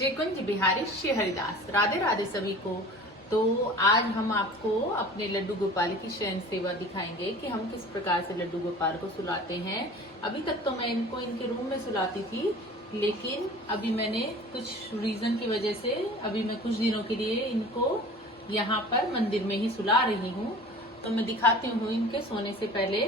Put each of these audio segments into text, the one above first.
श्री कुंज बिहारी श्री हरिदास। राधे राधे सभी को। तो आज हम आपको अपने लड्डू गोपाल की शयन सेवा दिखाएंगे कि हम किस प्रकार से लड्डू गोपाल को सुलाते हैं। अभी तक तो मैं इनको इनके रूम में सुलाती थी, लेकिन अभी मैंने कुछ रीजन की वजह से अभी मैं कुछ दिनों के लिए इनको यहाँ पर मंदिर में ही सुला रही हूँ। तो मैं दिखाती हूँ इनके सोने से पहले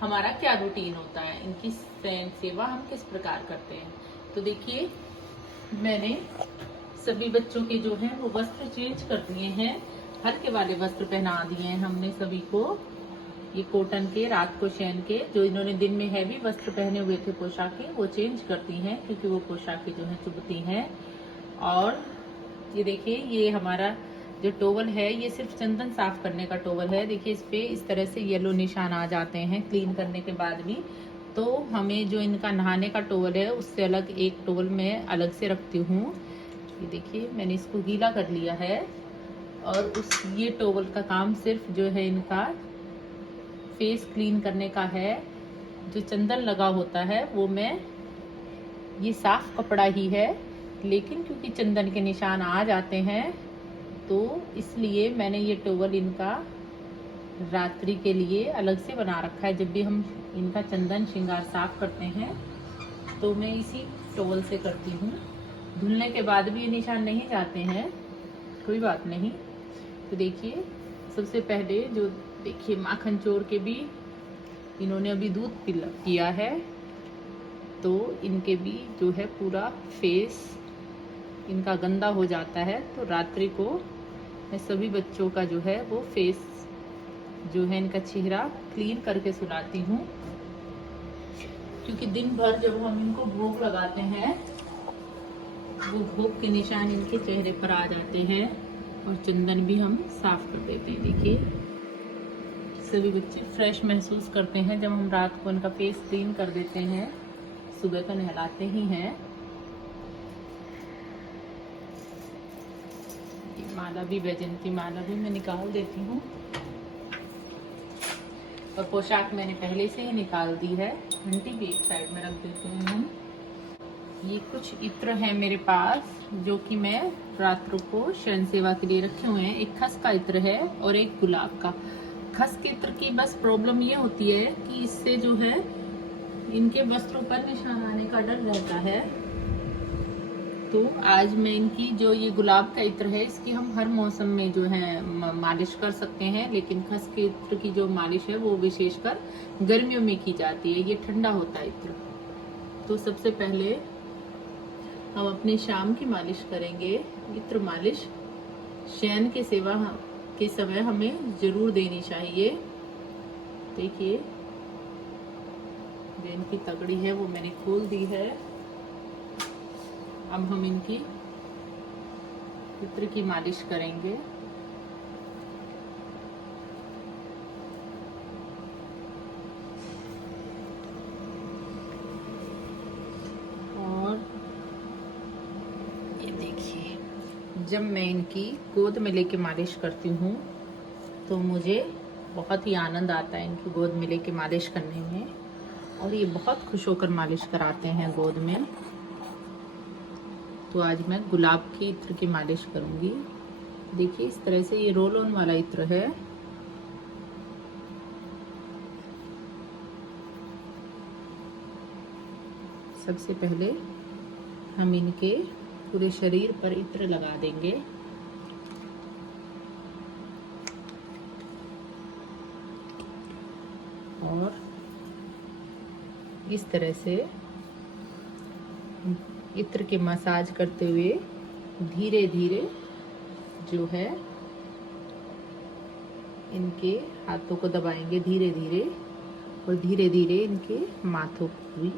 हमारा क्या रूटीन होता है, इनकी शयन सेवा हम किस प्रकार करते हैं। तो देखिए, मैंने सभी बच्चों के जो है वो वस्त्र चेंज कर दिए हैं, हल्के वाले वस्त्र पहना दिए हैं हमने सभी को। ये कॉटन के रात को शयन के, जो इन्होंने दिन में हैवी वस्त्र पहने हुए थे पोशाकें, वो चेंज कर दी हैं क्योंकि वो पोशाकें जो है चुभती हैं। और ये देखिए, ये हमारा जो टोवल है ये सिर्फ चंदन साफ करने का टोवल है। देखिए, इस पे इस तरह से येलो निशान आ जाते हैं क्लीन करने के बाद भी। तो हमें जो इनका नहाने का टोवल है उससे अलग एक टोवल मैं अलग से रखती हूँ। ये देखिए, मैंने इसको गीला कर लिया है और ये टोवल का काम सिर्फ जो है इनका फेस क्लीन करने का है। जो चंदन लगा होता है वो मैं, ये साफ कपड़ा ही है, लेकिन क्योंकि चंदन के निशान आ जाते हैं तो इसलिए मैंने ये टोवल इनका रात्रि के लिए अलग से बना रखा है। जब भी हम इनका चंदन श्रृंगार साफ करते हैं तो मैं इसी टोवल से करती हूँ। धुलने के बाद भी ये निशान नहीं जाते हैं, कोई बात नहीं। तो देखिए, सबसे पहले जो देखिए माखन चोर के भी इन्होंने अभी दूध पिया है, तो इनके भी जो है पूरा फेस इनका गंदा हो जाता है। तो रात्रि को मैं सभी बच्चों का जो है वो फेस जो है इनका चेहरा क्लीन करके सुलाती हूँ, क्योंकि दिन भर जब हम इनको भोग लगाते हैं वो भोग के निशान इनके चेहरे पर आ जाते हैं और चंदन भी हम साफ कर देते हैं। देखिए, सभी बच्चे फ्रेश महसूस करते हैं जब हम रात को इनका फेस क्लीन कर देते हैं, सुबह को नहलाते ही हैं। माला भी, वैजयंती माला भी मैं निकाल देती हूँ और पोशाक मैंने पहले से ही निकाल दी है। घंटी भी एक साइड में रख देते हैं हम। ये कुछ इत्र हैं मेरे पास जो कि मैं रात्रि को शयन सेवा के लिए रखे हुए हैं। एक खस का इत्र है और एक गुलाब का। खस के इत्र की बस प्रॉब्लम ये होती है कि इससे जो है इनके वस्त्रों पर निशान आने का डर रहता है। तो आज मैं इनकी जो ये गुलाब का इत्र है इसकी हम हर मौसम में जो है मालिश कर सकते हैं, लेकिन खस के इत्र की जो मालिश है वो विशेषकर गर्मियों में की जाती है। ये ठंडा होता है इत्र। तो सबसे पहले हम अपने शाम की मालिश करेंगे। इत्र मालिश शयन की सेवा के समय हमें जरूर देनी चाहिए। देखिए, जो इनकी तगड़ी है वो मैंने खोल दी है। अब हम इनकी इत्र की मालिश करेंगे। और ये देखिए, जब मैं इनकी गोद में लेके मालिश करती हूँ तो मुझे बहुत ही आनंद आता है इनकी गोद में लेके मालिश करने में, और ये बहुत खुश होकर मालिश कराते हैं गोद में। तो आज मैं गुलाब की इत्र की मालिश करूंगी। देखिए, इस तरह से ये रोल ऑन वाला इत्र है। सबसे पहले हम इनके पूरे शरीर पर इत्र लगा देंगे। और इस तरह से इत्र के मसाज करते हुए धीरे धीरे जो है इनके हाथों को दबाएंगे धीरे धीरे, और धीरे धीरे इनके माथों को भी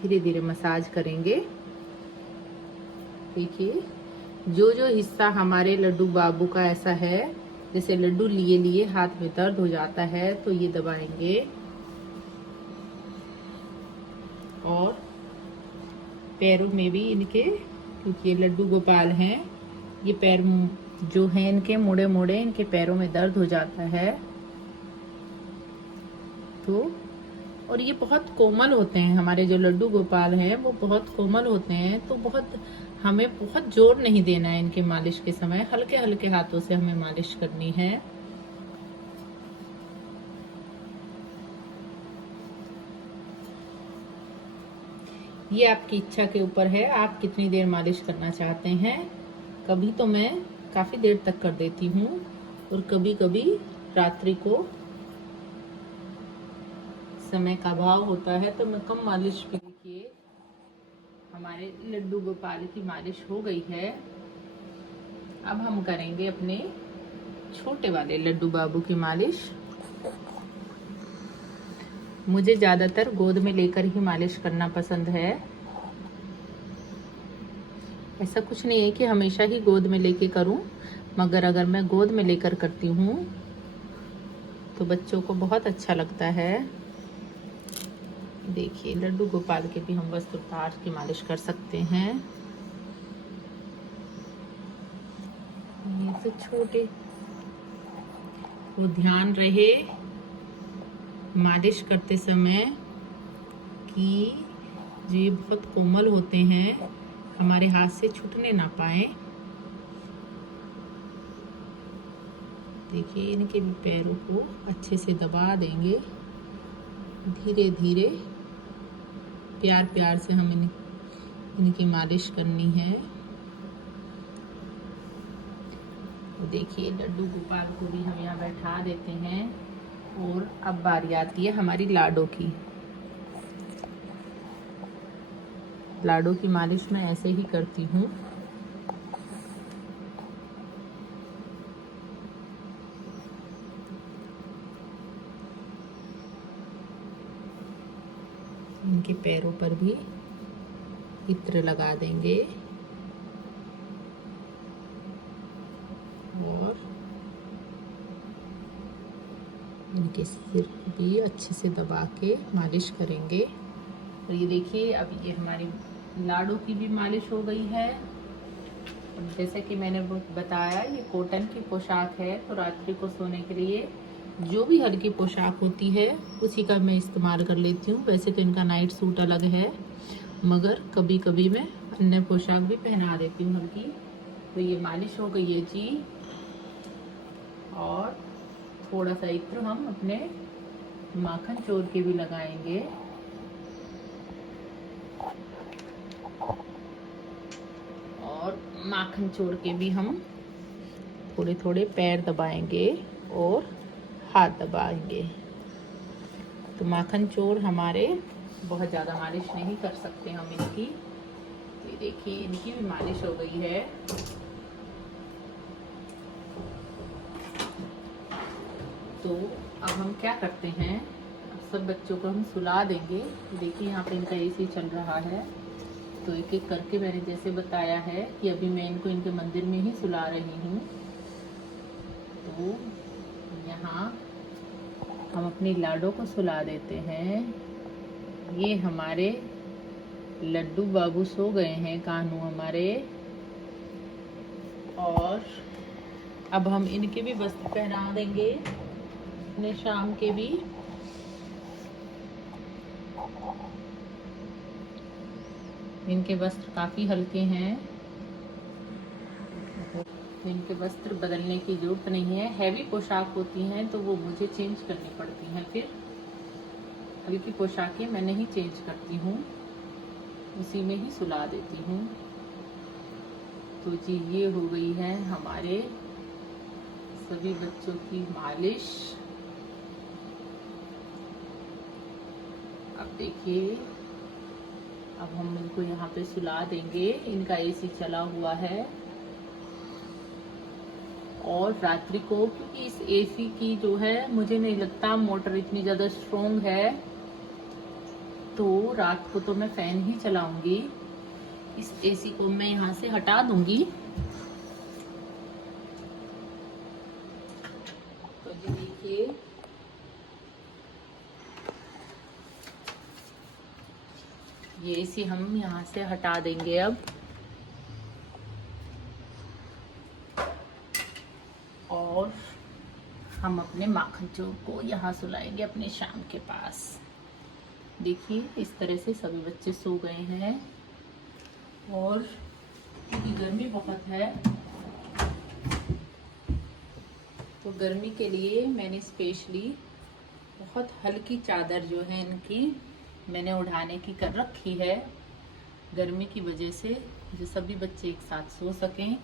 धीरे धीरे मसाज करेंगे। देखिए, जो जो हिस्सा हमारे लड्डू बाबू का ऐसा है, जैसे लड्डू लिए लिए हाथ में दर्द हो जाता है, तो ये दबाएंगे। और पैरों में भी इनके, क्योंकि ये लड्डू गोपाल हैं, ये पैर जो हैं इनके मुड़े मुड़े, इनके पैरों में दर्द हो जाता है। तो और ये बहुत कोमल होते हैं, हमारे जो लड्डू गोपाल हैं वो बहुत कोमल होते हैं, तो हमें बहुत जोर नहीं देना है इनके मालिश के समय, हल्के हल्के हाथों से हमें मालिश करनी है। ये आपकी इच्छा के ऊपर है, आप कितनी देर मालिश करना चाहते हैं। कभी तो मैं काफी देर तक कर देती हूँ और कभी कभी रात्रि को समय का अभाव होता है तो मैं कम मालिश भी। देखिए हमारे लड्डू गोपाल की मालिश हो गई है। अब हम करेंगे अपने छोटे वाले लड्डू बाबू की मालिश। मुझे ज्यादातर गोद में लेकर ही मालिश करना पसंद है। ऐसा कुछ नहीं है कि हमेशा ही गोद में लेके करूं, मगर अगर मैं गोद में लेकर करती हूँ तो बच्चों को बहुत अच्छा लगता है। देखिए लड्डू गोपाल के भी हम वस्त्र उतार की मालिश कर सकते हैं। ये तो छोटे, वो ध्यान रहे मालिश करते समय कि ये बहुत कोमल होते हैं, हमारे हाथ से छूटने ना पाए। देखिए इनके भी पैरों को अच्छे से दबा देंगे, धीरे धीरे प्यार प्यार से हमें इनकी मालिश करनी है। देखिए लड्डू गोपाल को भी हम यहाँ बैठा देते हैं और अब बारी आती है हमारी लाडो की। लाडो की मालिश मैं ऐसे ही करती हूँ। इनके पैरों पर भी इत्र लगा देंगे और इनके सिर भी अच्छे से दबा के मालिश करेंगे। और ये देखिए अब ये हमारी लाडो की भी मालिश हो गई है। जैसे कि मैंने बताया ये कॉटन की पोशाक है, तो रात्रि को सोने के लिए जो भी हल्की पोशाक होती है उसी का मैं इस्तेमाल कर लेती हूँ। वैसे तो इनका नाइट सूट अलग है, मगर कभी कभी मैं अन्य पोशाक भी पहना देती हूँ हल्की। तो ये मालिश हो गई है जी। और थोड़ा सा इत्र हम अपने माखन चोर के भी लगाएंगे। और माखन चोर के भी हम थोड़े थोड़े पैर दबाएंगे और हाथ दबाएंगे। तो माखन चोर हमारे बहुत ज़्यादा मालिश नहीं कर सकते हम इनकी। तो ये देखिए इनकी भी मालिश हो गई है। तो अब हम क्या करते हैं, अब सब बच्चों को हम सुला देंगे। देखिए यहाँ पे इनका एसी चल रहा है, तो एक एक करके मैंने जैसे बताया है कि अभी मैं इनको इनके मंदिर में ही सुला रही हूँ। तो यहाँ हम अपनी लाडो को सुला देते हैं। ये हमारे लड्डू बाबू सो गए हैं, कान्हू हमारे। और अब हम इनके भी वस्त्र पहना देंगे, अपने शाम के भी। इनके वस्त्र काफी हल्के हैं, इनके वस्त्र बदलने की जरूरत नहीं है। हैवी पोशाक होती हैं तो वो मुझे चेंज करनी पड़ती हैं, फिर हल्की पोशाकें मैं नहीं चेंज करती हूँ, उसी में ही सुला देती हूँ। तो जी ये हो गई है हमारे सभी बच्चों की मालिश। अब देखिए अब हम इनको यहाँ पे सुला देंगे। इनका एसी चला हुआ है और रात्रि को, क्योंकि इस एसी की जो है मुझे नहीं लगता मोटर इतनी ज़्यादा स्ट्रॉन्ग है, तो रात को तो मैं फैन ही चलाऊंगी। इस एसी को मैं यहाँ से हटा दूंगी। तो जी देखिए ये एसी हम यहाँ से हटा देंगे अब। और हम अपने माखन चोर को यहाँ सुलाएंगे अपने शाम के पास। देखिए इस तरह से सभी बच्चे सो गए हैं और क्योंकि गर्मी बहुत है तो गर्मी के लिए मैंने स्पेशली बहुत हल्की चादर जो है इनकी मैंने उड़ाने की कर रखी है, गर्मी की वजह से जो सभी बच्चे एक साथ सो सकें।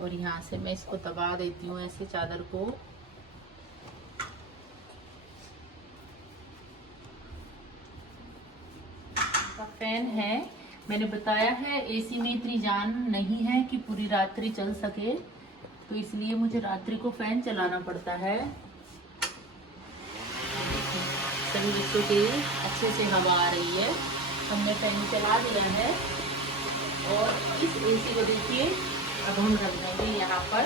और यहाँ से मैं इसको दबा देती हूँ ऐसे चादर को। फैन है, मैंने बताया है एसी में इतनी जान नहीं है कि पूरी रात्रि चल सके, तो इसलिए मुझे रात्रि को फैन चलाना पड़ता है। सभी बच्चों के अच्छे से हवा आ रही है, हमने फैन चला दिया है। और इस एसी को देखिए अब हम रख देंगे यहाँ पर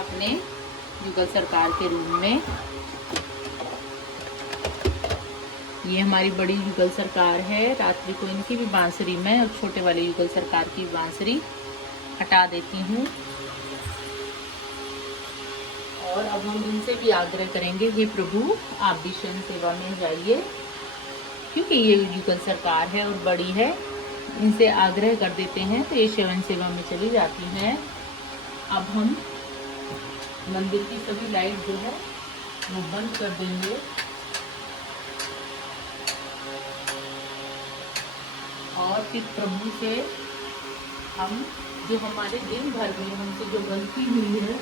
अपने युगल सरकार के रूम में। ये हमारी बड़ी युगल सरकार है, रात्रि को इनकी भी बांसुरी में और छोटे वाले युगल सरकार की बांसुरी हटा देती हूँ। और अब हम इनसे भी आग्रह करेंगे, हे प्रभु आप भी शयन सेवा में जाइए, क्योंकि ये युगल सरकार है और बड़ी है, इनसे आग्रह कर देते हैं तो ये शयन सेवा में चली जाती हैं। अब हम मंदिर की सभी लाइट जो है वो बंद कर देंगे और फिर प्रभु से हम जो हमारे दिन भर में हमसे जो गलती हुई है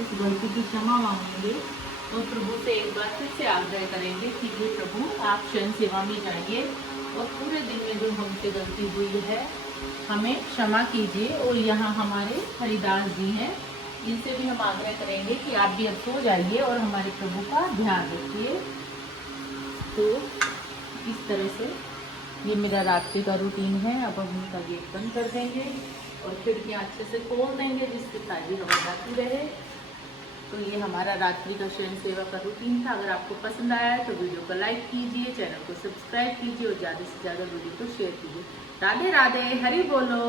उस गलती की क्षमा मांगेंगे और प्रभु से एक बार फिर से आग्रह करेंगे कि हे प्रभु आप शयन सेवा में जाइए और पूरे दिन में जो हमसे गलती हुई है हमें क्षमा कीजिए। और यहाँ हमारे हरिदास जी हैं, इनसे भी हम आग्रह करेंगे कि आप भी अब सो जाइए और हमारे प्रभु का ध्यान रखिए। तो इस तरह से ये मेरा रात्रि का रूटीन है। अब हम इनका गेट बंद कर देंगे और खिड़कियाँ अच्छे से खोल देंगे जिससे ताज़ी हवा जाती रहे। तो ये हमारा रात्रि का शयन सेवा का रूटीन था। अगर आपको पसंद आया है तो वीडियो को लाइक कीजिए, चैनल को सब्सक्राइब कीजिए और ज़्यादा से ज़्यादा वीडियो को शेयर कीजिए। राधे राधे, हरि बोलो।